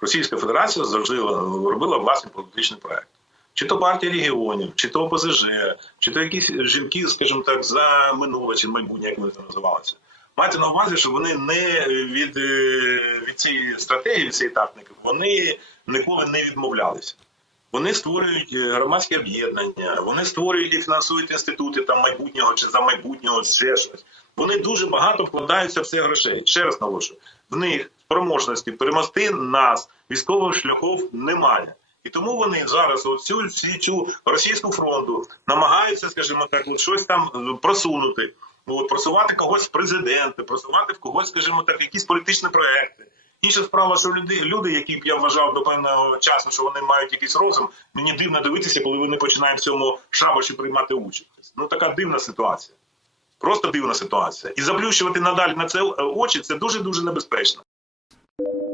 Російська Федерація завжди робила власний політичний проект. Чи то партія регіонів, чи то ОПЗЖ, чи то якісь жінки, скажімо так, за минуле чи майбутнє, як вони це називалися. Майте на увазі, що вони не від, е, від цієї стратегії, від цієї тактики, вони ніколи не відмовлялися. Вони створюють е, громадські об'єднання, вони створюють і фінансують інститути там майбутнього чи за майбутнього, ще щось. Вони дуже багато вкладаються в це грошей. Ще раз наголошую, в них спроможності перемогти нас військових шляхів немає. І тому вони зараз оцю цю російську фронту намагаються, скажімо так, от щось там просунути. Ну, от, просувати когось в президенти, просувати в когось, скажімо так, якісь політичні проекти. Інша справа, що люди, люди, які б я вважав до певного часу, що вони мають якийсь розум, мені дивно дивитися, коли вони починають в цьому шабаші приймати участь. Ну така дивна ситуація. Просто дивна ситуація. І заплющувати надалі на це е, очі це дуже дуже небезпечно. Thank you.